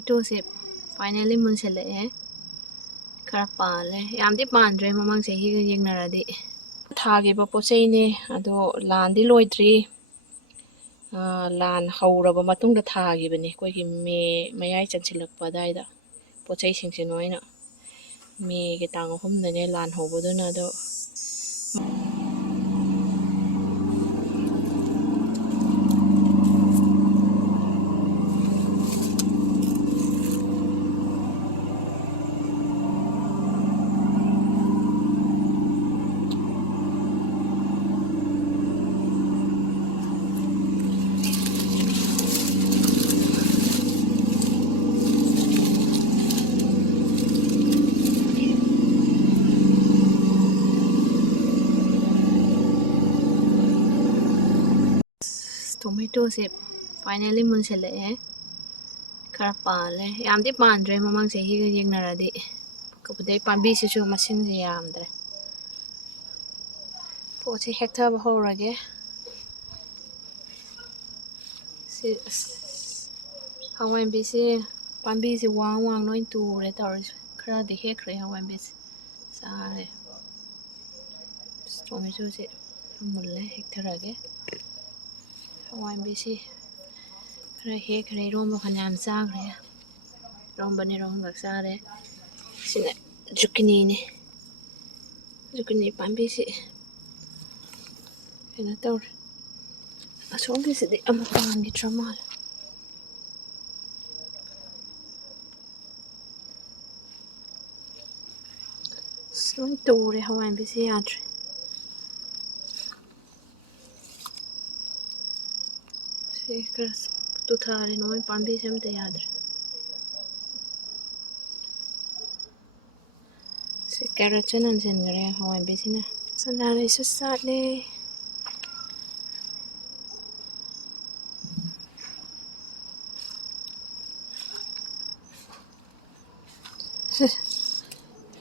ꯇꯣꯃꯦꯇꯣꯁꯦ finally ꯃꯨꯟꯁꯤꯜꯂꯛꯑꯦ ꯈꯔ ꯄꯥꯜꯂꯦ ꯌꯥꯝꯗꯤ ꯄꯥꯟꯗ꯭ꯔꯦ ꯃꯃꯥꯡ ꯆꯍꯤꯒ ꯌꯦꯡꯅꯔꯗꯤ ꯊꯥꯈꯤꯕ ꯄꯣꯠ ꯆꯩꯅꯦ ꯑꯗꯣ ꯂꯥꯟꯗꯤ ꯂꯣꯏꯗ꯭ꯔꯤ ꯂꯥꯟ ꯍꯧꯔꯕ ꯃꯇꯨꯡꯗ ꯊꯥꯈꯤꯕꯅꯦ ꯑꯩꯈꯣꯏꯒꯤ ꯃꯦ ꯃꯌꯥꯏ ꯆꯟꯁꯤꯜꯂꯛꯄ ꯑꯗꯥꯏꯗ ꯄꯣꯠ ꯆꯩꯁꯤꯡꯁꯦ ꯅꯣꯏꯅ ꯃꯦꯒꯤ ꯇꯥꯡ 3ꯗꯅꯦ ꯂꯥꯟ ꯍꯧꯕꯗꯨꯅ ꯑꯗꯣ ꯇꯣꯃꯦꯇꯣꯁꯦ ꯐꯥꯏꯅꯦꯜꯂꯤ ꯃꯨꯟꯁꯤꯜꯂꯛꯑꯦ ꯈꯔ ꯄꯥꯜꯂꯦ ꯌꯥꯝꯗꯤ ꯄꯥꯟꯗ꯭ꯔꯦ ꯃꯃꯥꯡ ꯆꯍꯤꯒ ꯌꯦꯡꯅꯔꯗꯤ ꯑꯗꯩ ꯄꯥꯝꯕꯤꯁꯤꯁꯨ ꯃꯁꯤꯡꯁꯦ ꯌꯥꯝꯗ꯭ꯔꯦ ꯄꯣꯠꯁꯦ ꯍꯦꯛꯊꯕ ꯍꯧꯔꯒꯦ ꯁꯤ ꯍꯋꯥꯏꯟꯕꯤꯁꯦ ꯄꯥꯝꯕꯤꯁꯦ ꯋꯥꯡ ꯂꯣꯏ ꯇꯨꯔꯦ ꯇꯧꯔꯤꯁꯦ ꯈꯔꯗꯤ ꯍꯦꯛꯈ꯭ꯔꯦ ꯍꯋꯥꯏꯟꯕꯤꯁꯦ ꯆꯥꯔꯦ ꯇꯣꯃꯦꯇꯣꯁꯦ ꯃꯨꯜꯂꯦ ꯍꯦꯛꯊꯔꯒꯦ ꯍꯋꯥꯏꯟꯕꯤꯁꯤꯈꯔ ꯍꯦꯛꯈ꯭ꯔꯦ ꯏꯔꯣꯝꯕ ꯐꯅꯌꯥꯝ ꯆꯥꯈ꯭ꯔꯦ ꯏꯔꯣꯝꯕꯅꯤ ꯑꯍꯨꯝꯂꯛ ꯆꯥꯔꯦ ꯁꯤꯅ ꯖꯨꯀꯤꯅꯤꯅꯤ ꯖꯨꯀꯤꯅꯤ ꯄꯥꯝꯕꯤꯁꯤ ꯀꯩꯅꯣ ꯇꯧꯔꯦ ꯑꯁꯣꯝꯒꯤꯁꯤꯗꯤ ꯑꯃꯨꯛ ꯄꯥꯟꯈꯤꯗ꯭ꯔ ꯃꯥꯜꯂꯦ ꯂꯣꯏ ꯇꯨꯔꯦ ꯍꯋꯥꯏꯟꯕꯤꯁꯤ ꯌꯥꯗ꯭ꯔꯦ ꯁꯤ ꯈꯔ ꯇꯨꯊꯔꯦ ꯅꯣꯏ ꯄꯥꯝꯕꯤꯁꯦ ꯑꯝꯇ ꯌꯥꯗ꯭ꯔꯦ ꯁꯤ ꯀꯦꯔꯣꯠꯁꯨ ꯅꯟꯁꯤꯟꯈ꯭ꯔꯦ ꯍꯋꯥꯏꯟꯕꯤꯁꯤꯅ ꯁꯅꯥꯔꯩꯁꯨ ꯁꯥꯠꯂꯦ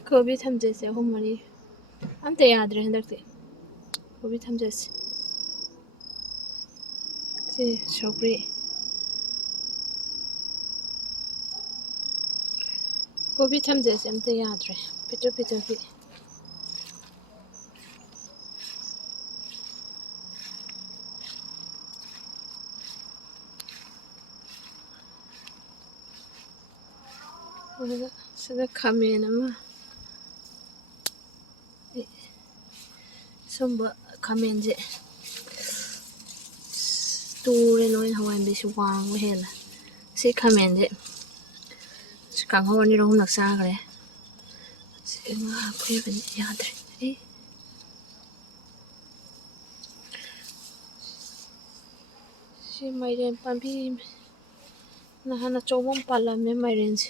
ꯀꯣꯕꯤ ꯊꯝꯆꯦꯠꯁꯦ 3-4 ꯑꯝꯇ ꯌꯥꯗ꯭ꯔꯦ ꯍꯟꯗꯛꯇꯤ ꯀꯣꯕꯤ ꯊꯝꯆꯦꯠꯁꯦ ꯁꯤ ꯁꯧꯒ꯭ꯔꯤ ꯀꯣꯕꯤ ꯊꯝꯆꯦꯠꯁꯦ ꯑꯝꯇ ꯌꯥꯗ꯭ꯔꯦ ꯄꯤꯛꯇ꯭ꯔꯨ ꯄꯤꯛ ꯁꯤꯗ ꯈꯥꯃꯦꯟ ꯑꯃ ꯁꯨꯝꯕ ꯈꯥꯃꯦꯟꯁꯦ ꯇꯨꯔꯦ ꯂꯣꯏ ꯍꯋꯥꯏꯟꯕꯤꯁꯤ ꯋꯥꯡꯕ ꯍꯦꯜꯂꯦ ꯁꯤ ꯈꯥꯃꯦꯟꯁꯦ ꯀꯥꯡꯍꯧ 2-3ꯂꯛ ꯆꯥꯈ꯭ꯔꯦ ꯁꯤ ꯉꯥ ꯐꯨꯏꯕꯅꯤ ꯌꯥꯗ꯭ꯔꯦ ꯁꯤ ꯃꯥꯏꯔꯦꯟ ꯄꯥꯝꯕꯤ ꯅꯍꯥꯟ ꯑꯆꯧꯕ ꯑꯃ ꯄꯥꯜꯂꯝꯃꯦ ꯃꯥꯏꯔꯦꯟꯁꯦ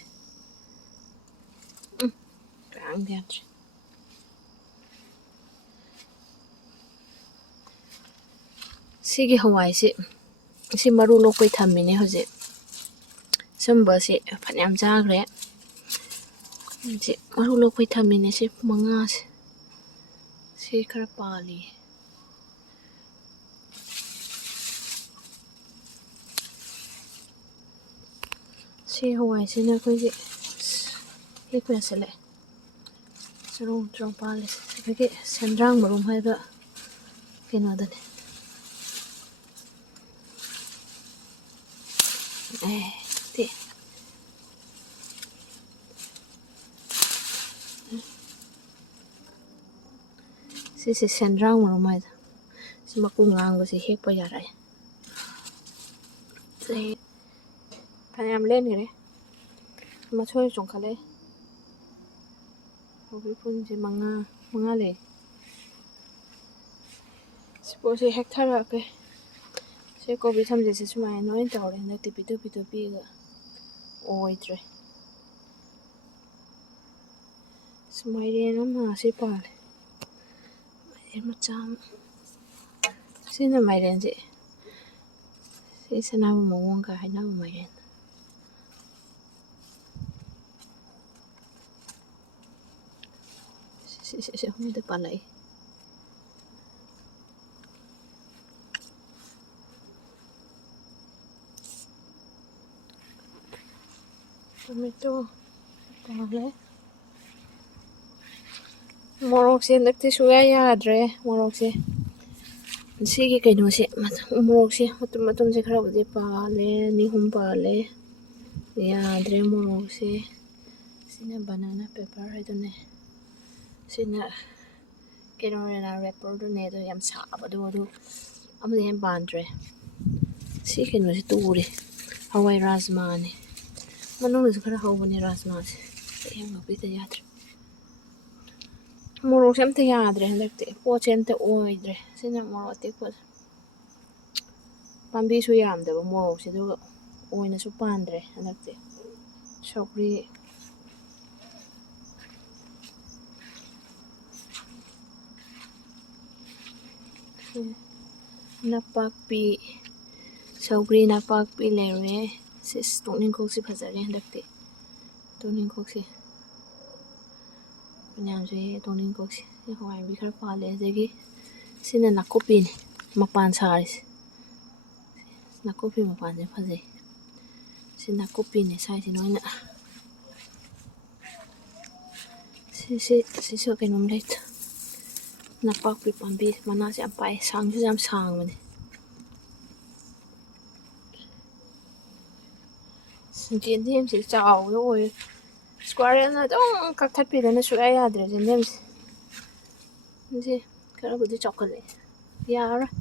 ꯀꯌꯥꯝ ꯌꯥꯗ꯭ꯔꯦ ꯁꯤꯒꯤ ꯍꯋꯥꯏꯁꯤ ꯁꯤ ꯃꯔꯨ ꯂꯣꯛꯄꯩ ꯊꯝꯃꯤꯅꯦ ꯍꯧꯖꯤꯛ ꯁꯨꯝꯕꯁꯤ ꯐꯅꯌꯥꯝ ꯆꯥꯈ꯭ꯔꯦ ꯁꯤ ꯃꯔꯨ ꯂꯣꯛꯄꯩ ꯊꯝꯃꯤꯅꯦ ꯁꯤ 5ꯁꯦ ꯁꯤ ꯈꯔ ꯄꯥꯜꯂꯤ ꯁꯤ ꯍꯋꯥꯏꯁꯤꯅ ꯑꯩꯈꯣꯏꯒꯤ ꯍꯦꯛꯄ ꯌꯥꯁꯤꯜꯂꯛꯑꯦ ꯆꯔꯣꯡ ꯄꯥꯜꯂꯤꯁꯦ ꯑꯩꯈꯣꯏꯒꯤ ꯁꯦꯟꯗ꯭ꯔꯥꯡ ꯃꯔꯨꯝ ꯍꯥꯏꯕ ꯀꯩꯅꯣꯗꯅꯤ ꯁꯤꯁꯦ ꯁꯦꯟꯗ꯭ꯔꯥꯡ ꯃꯔꯨꯝ ꯍꯥꯏꯗ ꯁꯤ ꯃꯀꯨ ꯉꯥꯡꯕꯁꯤ ꯍꯦꯛꯄ ꯌꯥꯔꯛꯑꯦ ꯐꯅꯌꯥꯝ ꯂꯦꯟꯈꯔꯦ ꯃꯁꯣꯏ ꯆꯣꯡꯈꯠꯂꯛꯑꯦ ꯀꯣꯕꯤ ꯐꯨꯜꯁꯦ 5 ꯂꯩ ꯁꯤ ꯄꯣꯠꯁꯦ ꯍꯦꯛꯊꯔꯛꯑꯒꯦ ꯁꯤ ꯀꯣꯕꯤ ꯊꯝꯆꯦꯠꯁꯦ ꯁꯨꯃꯥꯏꯅ ꯂꯣꯏ ꯇꯧꯔꯦ ꯍꯟꯗꯛꯇꯤ ꯄꯤꯛꯇꯨ ꯄꯤꯛꯑꯒ ꯑꯣꯏꯗ꯭ꯔꯦ ꯃꯥꯏꯔꯦꯟ ꯑꯃ ꯁꯤ ꯄꯥꯜꯂꯦ ꯃꯥꯏꯔꯦꯟ ꯃꯆꯥ ꯑꯃ ꯁꯤꯅ ꯃꯥꯏꯔꯦꯟꯁꯦ ꯁꯤ ꯁꯅꯥꯕꯨ ꯃꯑꯣꯡꯒ ꯍꯥꯏꯅꯕ ꯃꯥꯏꯔꯦꯟ ꯁꯤ 3ꯗ ꯄꯥꯜꯂꯛꯏ tomato ꯄꯥꯜꯂꯦ ꯃꯣꯔꯣꯛꯁꯦ ꯍꯟꯗꯛꯇꯤ ꯁꯨꯡꯌꯥ ꯌꯥꯗ꯭ꯔꯦ ꯃꯣꯔꯣꯛꯁꯦ ꯁꯤꯒꯤ ꯀꯩꯅꯣꯁꯦ ꯃꯣꯔꯣꯛꯁꯦ ꯃꯇꯨꯝꯁꯦ ꯈꯔꯕꯨꯗꯤ ꯄꯥꯜꯂꯦ ꯑꯅꯤ ꯑꯍꯨꯝ ꯄꯥꯜꯂꯦ ꯌꯥꯗ꯭ꯔꯦ ꯃꯣꯔꯣꯛꯁꯦ sina banana pepper haidune sina Carolina Reaper dune do yam sabado adu amade hem bandre si kenosi turi hawai rajma ni manungsu khara hawbani rajma se em ngapita yadre morok se amta yadre handakte poche amta oidre sina morok tekpa pambisu yamdaba morok se duga oinasu pandre handakte sokri napakpi sogri napakpi lere sis tongningkokse phajare handakte tongningkokse panyamse tongningkokse hawai bi khara pale adagi sina nakopi ni mapan saris nakopi mapan je phajai si nakopi ni sai si noina si so kainom leit napakpi pambi manase am pai sangju jam sang mane ꯖꯦꯟꯗꯦꯝꯁꯦ ꯆꯥꯎꯕꯗ ꯑꯣꯏ ꯁ꯭ꯀ꯭ꯋꯥꯔꯦꯜꯅ ꯑꯗꯨꯝ ꯀꯛꯊꯠꯄꯤꯗꯅ ꯁꯨꯡꯌꯥ ꯌꯥꯗ꯭ꯔꯦ ꯖꯦꯟꯗꯦꯝꯁꯦ ꯁꯤ ꯈꯔꯕꯨꯗꯤ ꯆꯥꯎꯈꯠꯂꯦ ꯌꯥꯔꯔꯣꯏ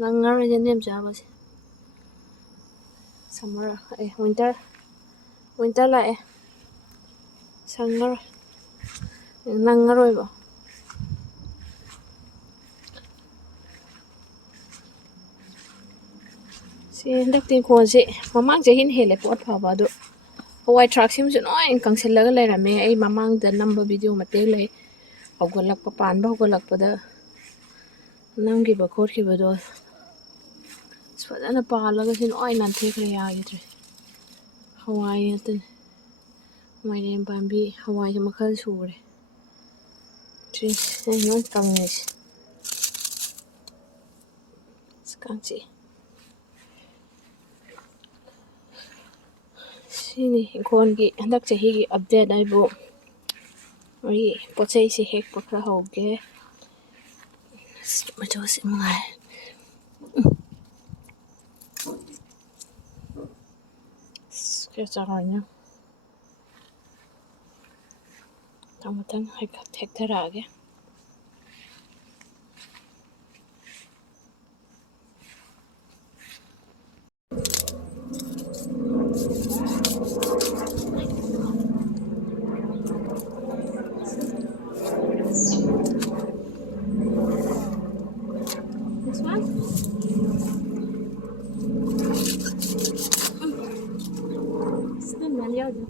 ꯅꯪꯉꯔꯣꯏ ꯖꯦꯟꯗꯦꯝ ꯆꯥꯕꯁꯦ summer winter ꯂꯥꯛꯑꯦ ꯁꯪꯉꯔꯣꯏ ꯅꯪꯉꯔꯣꯏꯕ ꯁꯤ ꯍꯟꯗꯛꯇꯤ ꯏꯪꯈꯣꯜꯁꯦ ꯃꯃꯥꯡ ꯆꯍꯤꯅ ꯍꯦꯜꯂꯦ ꯄꯣꯠ ꯐꯕ ꯑꯗꯣ ꯍꯋꯥꯏ ꯊꯔꯥꯛꯁꯤꯃꯁꯨ ꯂꯣꯏ ꯀꯪꯁꯤꯜꯂꯒ ꯂꯩꯔꯝꯃꯦ ꯑꯩ ꯃꯃꯥꯡꯗ ꯅꯝꯕ ꯚꯤꯗꯤꯑꯣ ꯃꯇꯦꯛ ꯂꯩ ꯍꯧꯒꯠꯂꯛꯄ ꯄꯥꯟꯕ ꯍꯧꯒꯠꯂꯛꯄꯗ ꯅꯝꯈꯤꯕ ꯈꯣꯠꯈꯤꯕꯗꯣ ꯐꯖꯅ ꯄꯥꯜꯂꯒ ꯁꯤ ꯂꯣꯏ ꯅꯥꯟꯊꯦꯛꯈ꯭ꯔꯦ ꯌꯥꯈꯤꯗ꯭ꯔꯦ ꯍꯋꯥꯏ ꯉꯥꯛꯇꯅꯤ ꯃꯥꯏꯔꯦꯟ ꯄꯥꯝꯕꯤ ꯍꯋꯥꯏꯁꯦ ꯃꯈꯜ ꯁꯨꯔꯦ ꯁꯤ ꯂꯣꯏ ꯀꯪꯉꯤꯁꯦ ꯀꯥꯡꯆꯤ ꯁꯤꯅꯤ ꯏꯪꯈꯣꯜꯒꯤ ꯍꯟꯗꯛ ꯆꯍꯤꯒꯤ ꯑꯞꯗꯦꯠ ꯍꯥꯏꯕꯨ ꯑꯩ ꯄꯣꯠ ꯆꯩꯁꯦ ꯍꯦꯛꯄ ꯈꯔ ꯍꯧꯒꯦ ꯇꯣꯃꯦꯇꯣꯁꯦ ꯅꯨꯡꯉꯥꯏ ꯀꯌꯥ ꯆꯥꯎꯔꯤꯅꯣ ꯃꯊꯪ ꯍꯦꯛꯊꯔꯛꯑꯒꯦ This one? Snälla, gör det.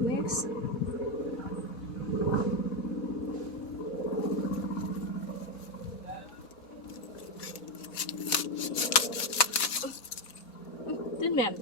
Next. Den med.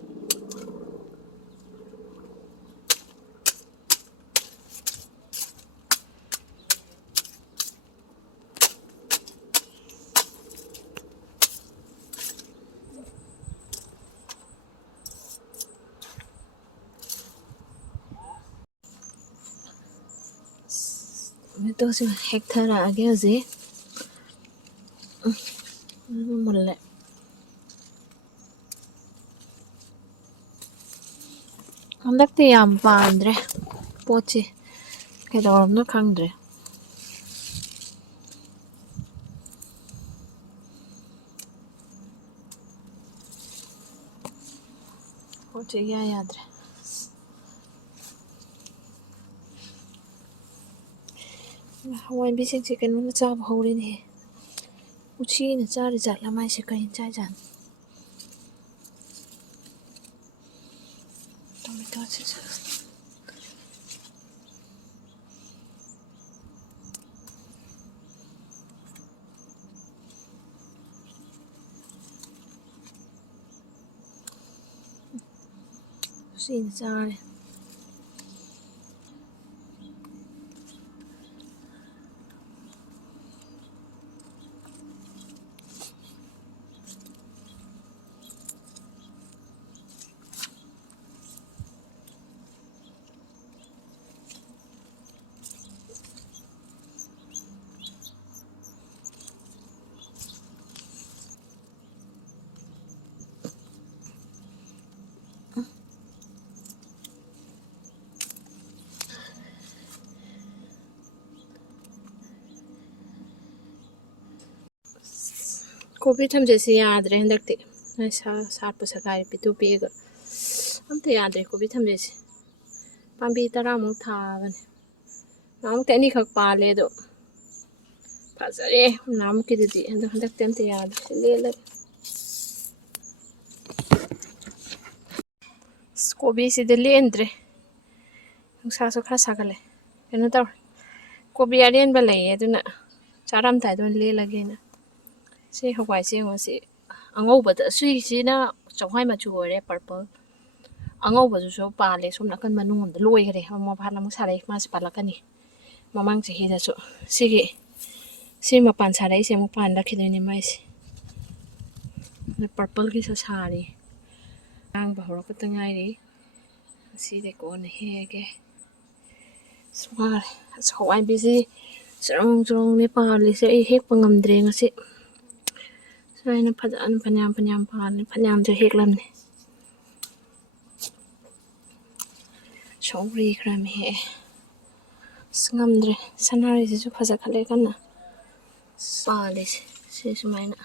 Tomato hektarage hꯧꯖꯤꯛ ꯃꯨꯜꯂꯦ ꯍꯟꯗꯛꯇꯤ ꯌꯥꯝ ꯄꯥꯟꯗ꯭ꯔꯦ ꯄꯣꯠꯁꯦ ꯀꯩꯗꯧꯔꯕꯅꯣ ꯈꯪꯗ꯭ꯔꯦ ꯄꯣꯠꯁꯦ ꯏꯌꯥ ꯌꯥꯗ꯭ꯔꯦ ꯍꯋꯥꯏꯟꯕꯤꯁꯤꯡꯁꯦ ꯀꯩꯅꯣꯅ ꯆꯥꯕ ꯍꯧꯔꯦꯅꯦ ꯎꯆꯤꯅ ꯆꯥꯔꯤ ꯖꯥꯠꯂ ꯃꯥꯏꯁꯦ ꯀꯩꯅ ꯆꯥꯏꯖꯥꯠꯅꯣ ꯇꯣꯃꯦꯇꯣꯁꯤꯁꯨ ucina chare ꯀꯣꯕꯤ ꯊꯝꯖꯦꯠꯁꯤ ꯌꯥꯗ꯭ꯔꯦ ꯍꯟꯗꯛꯇꯤ ꯁꯥꯠꯄ ꯁꯒꯥꯏ ꯄꯤꯛꯇꯨ ꯄꯤꯛꯑꯒ ꯑꯝꯇ ꯌꯥꯗ꯭ꯔꯦ ꯀꯣꯕꯤ ꯊꯝꯖꯦꯠꯁꯤ ꯄꯥꯝꯕꯤ 10ꯃꯨꯛ ꯊꯥꯕꯅꯦ ꯅꯍꯥꯟꯃꯨꯛꯇꯤ ꯑꯅꯤꯈꯛ ꯄꯥꯜꯂꯦ ꯑꯗꯣ ꯐꯖꯔꯦ ꯅꯍꯥꯟꯃꯨꯛꯀꯤꯗꯨꯗꯤ ꯑꯗꯣ ꯍꯟꯗꯛꯇꯤ ꯑꯝꯇ ꯌꯥꯗ꯭ꯔꯦ ꯂꯦꯜꯂꯒ ꯀꯣꯕꯤꯁꯤꯗꯤ ꯂꯦꯟꯗ꯭ꯔꯦ ꯅꯨꯡꯁꯥꯁꯨ ꯈꯔ ꯁꯥꯒꯠꯂꯦ ꯀꯩꯅꯣ ꯇꯧꯔꯦ ꯀꯣꯕꯤ ꯑꯔꯦꯟꯕ ꯂꯩꯌꯦ ꯑꯗꯨꯅ ꯆꯥꯔꯝꯗꯥꯏꯗ ꯑꯣꯏꯅ ꯂꯦꯜꯂꯒꯦꯅ ꯁꯤ ꯍꯋꯥꯏ ꯆꯦꯡꯉꯨꯁꯤ ꯑꯉꯧꯕꯗ ꯁꯤꯁꯤꯅ ꯆꯛꯍꯋꯥꯏ ꯃꯆꯨ ꯑꯣꯏꯔꯦ ꯄꯔꯄꯜ ꯑꯉꯧꯕꯗꯨꯁꯨ ꯄꯥꯜꯂꯦ ꯁꯣꯝ ꯅꯥꯀꯟ ꯃꯅꯨꯡꯗ ꯂꯣꯏꯈꯔꯦ ꯃꯄꯥꯟ ꯑꯃꯨꯛ ꯁꯥꯔꯛꯏ ꯃꯥꯁꯤ ꯄꯥꯜꯂꯛꯀꯅꯤ ꯃꯃꯥꯡ ꯆꯍꯤꯗꯁꯨ ꯁꯤ ꯃꯄꯥꯟ ꯁꯥꯔꯛꯏꯁꯦ ꯑꯃꯨꯛ ꯄꯥꯜꯂꯛꯈꯤꯗꯣꯏꯅꯦ ꯃꯥꯏꯁꯦ ꯄꯔꯄꯜꯒꯤꯁꯨ ꯁꯥꯔꯤ ꯉꯥꯡꯕ ꯍꯧꯔꯛꯄꯇ ꯉꯥꯏꯔꯤ ꯁꯤꯗꯤ ꯀꯣꯟꯅ ꯍꯦꯛꯑꯒꯦ ꯋꯥꯔꯦ ꯍꯋꯥꯏꯕꯤꯁꯤ ꯆꯔꯣꯡ ꯆꯔꯣꯡꯅꯤ ꯄꯥꯜꯂꯤꯁꯦ ꯑꯩ ꯍꯦꯛꯄ ꯉꯝꯗ꯭ꯔꯦ ꯉꯁꯤ ꯁꯨꯃꯥꯏꯅ ꯐꯖꯅ ꯐꯅꯌꯥꯝ ꯄꯥꯜꯂꯤ ꯐꯅꯌꯥꯝꯁꯨ ꯍꯦꯛꯂꯝꯅꯤ ꯁꯧꯒ꯭ꯔꯤ ꯈꯔ ꯑꯃ ꯍꯦꯛꯑꯦ ꯑꯁ ꯉꯝꯗ꯭ꯔꯦ ꯁꯅꯥꯔꯩꯁꯤꯁꯨ ꯐꯖꯈꯠꯂꯦ ꯀꯟꯅ ꯄꯥꯜꯂꯤꯁꯦ ꯁꯤ ꯁꯨꯃꯥꯏꯅ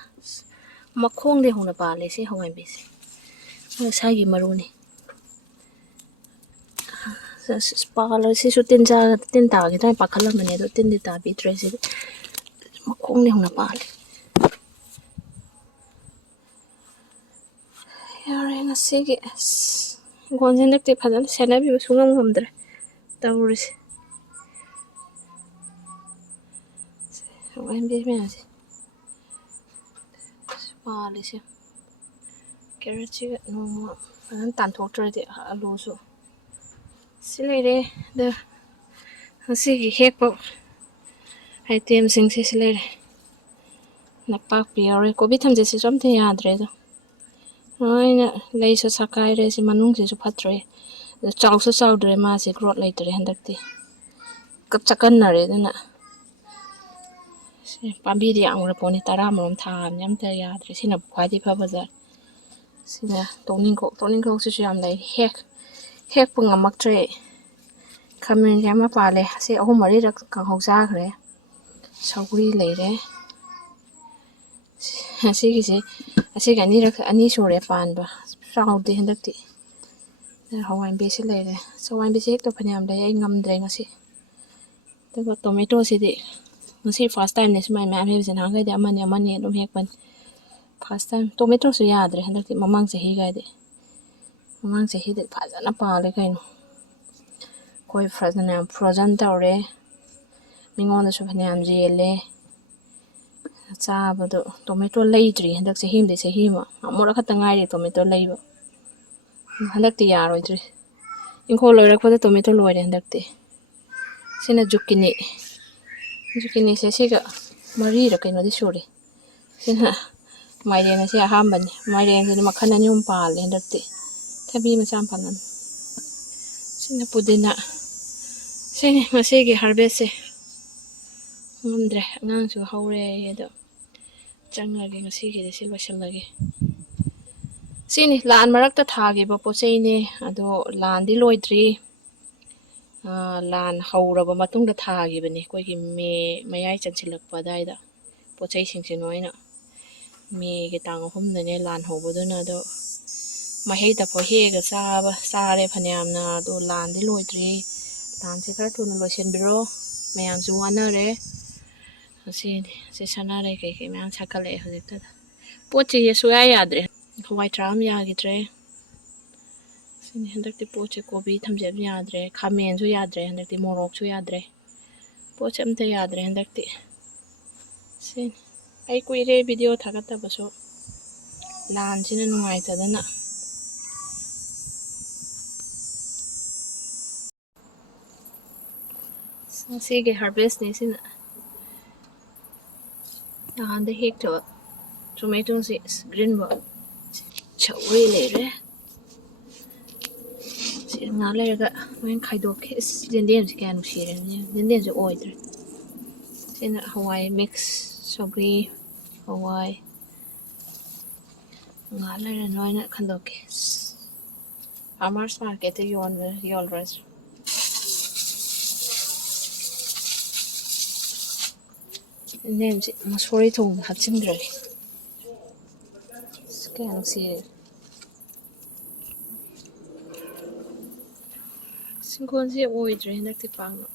ꯃꯈꯣꯡꯗꯩ ꯍꯧꯅ ꯄꯥꯜꯂꯦ ꯁꯤ ꯍꯋꯥꯏꯕꯤꯁꯦ ꯉꯁꯥꯏꯒꯤ ꯃꯔꯨꯅꯤ ꯄꯥꯜꯂ ꯁꯤꯁꯨ ꯇꯤꯟ ꯇꯥꯈꯤꯗ꯭ꯔꯥ ꯄꯥꯈꯠꯂꯝꯕꯅꯦ ꯑꯗꯣ ꯇꯤꯟꯗꯤ ꯇꯥꯕꯤꯗ꯭ꯔꯦ ꯁꯤꯗꯤ ꯃꯈꯣꯡꯗꯩ ꯍꯧꯅ ꯄꯥꯜꯂꯦ ꯌꯥꯔꯦ ꯉꯁꯤꯒꯤ ꯍꯤꯡꯒꯣꯜꯁꯦ ꯍꯟꯗꯛꯇꯤ ꯐꯖꯅ ꯁꯦꯟꯅꯕꯤꯕ ꯁꯨꯡꯉꯝ ꯉꯝꯗ꯭ꯔꯦ ꯇꯧꯔꯤꯁꯦ ꯍꯋꯥꯏꯕꯤ ꯃꯌꯥꯝꯁꯦ ꯄꯥꯜꯂꯤꯁꯦ ꯀꯦꯔꯣꯠꯁꯤꯒ ꯅꯣꯡꯃ ꯐꯖꯅ ꯇꯥꯟꯊꯣꯛꯇ꯭ꯔꯗꯤ ꯑꯂꯨꯁꯨ ꯁꯤ ꯂꯩꯔꯦ ꯑꯗ ꯉꯁꯤꯒꯤ ꯍꯦꯛꯄ ꯑꯥꯏꯇꯦꯝꯁꯤꯡꯁꯦ ꯁꯤ ꯂꯩꯔꯦ ꯅꯄꯥꯛꯄꯤ ꯌꯥꯎꯔꯦ ꯀꯣꯕꯤ ꯊꯝꯖꯦꯠꯁꯤꯁꯨ ꯑꯝꯇ ꯌꯥꯗ꯭ꯔꯦꯗ ꯂꯣꯏꯅ ꯂꯩꯁꯨ ꯁꯛꯀꯥꯏꯔꯦ ꯁꯤ ꯃꯅꯨꯡꯁꯤꯁꯨ ꯐꯠꯇ꯭ꯔꯦ ꯑꯗ ꯆꯥꯎꯁꯨ ꯆꯥꯎꯗ꯭ꯔꯦ ꯃꯥꯁꯦ ꯒ꯭ꯔꯣꯠ ꯂꯩꯇ꯭ꯔꯦ ꯍꯟꯗꯛꯇꯤ ꯆꯛꯀꯟꯅꯔꯦ ꯑꯗꯨꯅ ꯄꯥꯝꯕꯤꯗꯤ ꯌꯥꯝꯈ꯭ꯔ ꯄꯣꯠꯅꯤ 10 ꯊꯥꯕꯅꯤ ꯑꯝꯇ ꯌꯥꯗ꯭ꯔꯦ ꯁꯤꯅ ꯈ꯭ꯋꯥꯏꯗꯒꯤ ꯐꯕꯖꯥꯠ ꯁꯤꯅ ꯇꯣꯛꯅꯤꯡꯈꯣꯛꯁꯤꯁꯨ ꯌꯥꯝ ꯂꯩ ꯍꯦꯛꯄ ꯉꯝꯃꯛꯇ꯭ꯔꯦ ꯈꯥꯃꯦꯟꯁꯦ ꯑꯃ ꯄꯥꯜꯂꯦ ꯑꯁꯤ 3-4ꯔꯛ ꯀꯥꯡꯍꯧ ꯆꯥꯈ꯭ꯔꯦ ꯁꯧꯒ꯭ꯔꯤ ꯂꯩꯔꯦ ꯑꯁꯤꯒ ꯑꯅꯤ ꯁꯨꯔꯦ ꯄꯥꯟꯕ ꯆꯥꯎꯗꯦ ꯍꯟꯗꯛꯇꯤ ꯍꯋꯥꯏꯟꯕꯤꯁꯤ ꯂꯩꯔꯦ ꯍꯋꯥꯏꯟꯕꯤꯁꯤ ꯍꯦꯛꯇ ꯐꯅꯌꯥꯝ ꯂꯩ ꯑꯩ ꯉꯝꯗ꯭ꯔꯦ ꯉꯁꯤ ꯑꯗꯨꯒ ꯇꯣꯃꯦꯇꯣꯁꯤꯗꯤ ꯉꯁꯤ ꯐꯥꯔꯁ ꯇꯥꯏꯝꯅꯦ ꯁꯨꯃꯥꯏꯅ ꯃꯌꯥꯝ ꯍꯦꯛꯏꯁꯦ ꯅꯍꯥꯟꯈꯩꯗꯤ ꯑꯃꯅꯤ ꯑꯗꯨꯝ ꯍꯦꯛꯄꯅꯤ ꯐꯥꯔꯁ ꯇꯥꯏꯝ ꯇꯣꯃꯦꯇꯣꯁꯨ ꯌꯥꯗ꯭ꯔꯦ ꯍꯟꯗꯛꯇꯤ ꯃꯃꯥꯡ ꯆꯍꯤꯗꯤ ꯐꯖꯅ ꯄꯥꯜꯂꯦ ꯀꯩꯅꯣ ꯑꯩꯈꯣꯏ ꯐꯖꯅ ꯐ꯭ꯔꯣꯖꯟ ꯇꯧꯔꯦ ꯃꯤꯉꯣꯟꯗꯁꯨ ꯐꯅꯌꯥꯝ ꯌꯦꯜꯂꯦ ꯆꯥꯕꯗꯣ ꯇꯣꯃꯦꯇꯣ ꯂꯩꯇ꯭ꯔꯤ ꯍꯟꯗꯛ ꯆꯍꯤ ꯑꯃ ꯑꯃꯨꯔꯛ ꯈꯛꯇ ꯉꯥꯏꯔꯤ ꯇꯣꯃꯦꯇꯣ ꯂꯩꯕ ꯍꯟꯗꯛꯇꯤ ꯌꯥꯔꯣꯏꯗ꯭ꯔꯤ ꯏꯪꯈꯣꯜ ꯂꯣꯏꯔꯛꯄꯗ ꯇꯣꯃꯦꯇꯣ ꯂꯣꯏꯔꯦ ꯍꯟꯗꯛꯇꯤ ꯁꯤꯅ ꯖꯨꯀꯤꯅꯤꯁꯦ ꯁꯤꯒ 4ꯔ ꯀꯩꯅꯣꯗꯤ ꯁꯨꯔꯤ ꯁꯤꯅ ꯃꯥꯏꯔꯦꯟ ꯑꯁꯤ ꯑꯍꯥꯟꯕꯅꯤ ꯃꯥꯏꯔꯦꯟꯁꯤꯗꯤ ꯃꯈꯜ 2 ꯄꯥꯜꯂꯦ ꯍꯟꯗꯛꯇꯤ ꯊꯕꯤ ꯃꯆꯥ ꯄꯥꯜꯂꯝ ꯁꯤꯅ ꯄꯨꯗꯤꯅꯥ ꯁꯤꯅꯤ ꯉꯁꯤꯒꯤ ꯍꯥꯔꯚꯦꯁꯁꯦ ꯉꯝꯗ꯭ꯔꯦ ꯑꯉꯥꯡꯁꯨ ꯍꯧꯔꯦ ꯑꯩ ꯑꯗꯣ ꯆꯪꯉꯒꯦ ꯉꯁꯤꯒꯤꯗꯤ ꯁꯤ ꯂꯣꯏꯁꯤꯜꯂꯒꯦ ꯁꯤꯅꯤ ꯂꯥꯟ ꯃꯔꯛꯇ ꯊꯥꯈꯤꯕ ꯄꯣꯠ ꯆꯩꯅꯦ ꯑꯗꯣ ꯂꯥꯟꯗꯤ ꯂꯣꯏꯗ꯭ꯔꯤ ꯂꯥꯟ ꯍꯧꯔꯕ ꯃꯇꯨꯡꯗ ꯊꯥꯈꯤꯕꯅꯤ ꯑꯩꯈꯣꯏꯒꯤ ꯃꯦ ꯃꯌꯥꯏ ꯆꯟꯁꯤꯜꯂꯛꯄ ꯑꯗꯨꯋꯥꯏꯗ ꯄꯣꯠ ꯆꯩꯁꯤꯡꯁꯦ ꯅꯣꯏꯅ ꯃꯦꯒꯤ ꯇꯥꯡ 3ꯗꯅꯦ ꯂꯥꯟ ꯍꯧꯕꯗꯨꯅ ꯑꯗꯣ ꯃꯍꯩꯗꯐꯥꯎ ꯍꯦꯛꯑꯒ ꯆꯥꯔꯦ ꯐꯅꯌꯥꯝꯅ ꯑꯗꯣ ꯂꯥꯟꯗꯤ ꯂꯣꯏꯗ꯭ꯔꯤ ꯂꯥꯟꯁꯦ ꯈꯔ ꯊꯨꯅ ꯂꯣꯏꯁꯤꯟꯕꯤꯔꯣ ꯃꯌꯥꯝꯁꯨ ꯋꯥꯅꯔꯦ ꯁꯤ ꯁꯅꯥꯔꯩ ꯀꯩꯀꯩ ꯃꯌꯥꯝ ꯁꯥꯠꯀꯠꯂꯛꯑꯦ ꯍꯧꯖꯤꯛꯇꯗ ꯄꯣꯠꯁꯦ ꯁꯨꯡꯌꯥ ꯌꯥꯗ꯭ꯔꯦ ꯍꯋꯥꯏꯊ꯭ꯔꯥꯛ ꯑꯃ ꯌꯥꯈꯤꯗ꯭ꯔꯦ ꯁꯤꯅꯤ ꯍꯟꯗꯛꯇꯤ ꯄꯣꯠꯁꯦ ꯀꯣꯕꯤ ꯊꯝꯖꯦꯠ ꯌꯥꯗ꯭ꯔꯦ ꯈꯥꯃꯦꯟꯁꯨ ꯌꯥꯗ꯭ꯔꯦ ꯍꯟꯗꯛꯇꯤ ꯃꯣꯔꯣꯛꯁꯨ ꯌꯥꯗ꯭ꯔꯦ ꯄꯣꯠꯁꯦ ꯑꯝꯇ ꯌꯥꯗ꯭ꯔꯦ ꯍꯟꯗꯛꯇꯤ ꯁꯤꯅꯤ ꯑꯩ ꯀꯨꯏꯔꯦ ꯚꯤꯗꯤꯑꯣ ꯊꯥꯒꯠꯇꯕꯁꯨ ꯂꯥꯟꯁꯤꯅ ꯅꯨꯡꯉꯥꯏꯇꯗꯅ ꯉꯁꯤꯒꯤ ꯍꯥꯔꯚꯦꯁꯅꯤ ꯁꯤꯅ ꯅꯍꯥꯟꯗ ꯍꯦꯛꯇꯕ ꯇꯣꯃꯦꯇꯣꯁꯤ ꯒ꯭ꯔꯤꯟꯕ ꯁꯧꯒ꯭ꯔꯤ ꯂꯩꯔꯦ ꯁꯤ ꯉꯥꯛ ꯂꯩꯔꯒ ꯂꯣꯏꯅ ꯈꯥꯏꯗꯣꯛꯀꯦ ꯌꯦꯟꯗꯦꯝꯁꯦ ꯀꯌꯥ ꯅꯨꯡꯁꯤꯔꯦ ꯌꯦꯟꯗꯦꯝꯁꯦ ꯑꯣꯏꯗ꯭ꯔꯦ ꯁꯤꯅ ꯍꯋꯥꯏ ꯃꯤꯛꯁ ꯁꯧꯒ꯭ꯔꯤ ꯍꯋꯥꯏ ꯉꯥꯛ ꯂꯩꯔ ꯅꯣꯏꯅ ꯈꯟꯗꯣꯛꯀꯦ ꯐꯥꯔꯃꯔꯁ ꯃꯥꯔꯀꯦꯠꯇ ꯌꯣꯜꯂꯨꯔꯁꯤ ꯌꯦꯟꯗꯦꯝꯁꯤ ꯃꯁꯣꯔꯤ ꯊꯣꯡꯕ ꯍꯥꯞꯆꯤꯟꯈ꯭ꯔꯒꯦ kaya nungsi singkonsi oidre hindakti pangno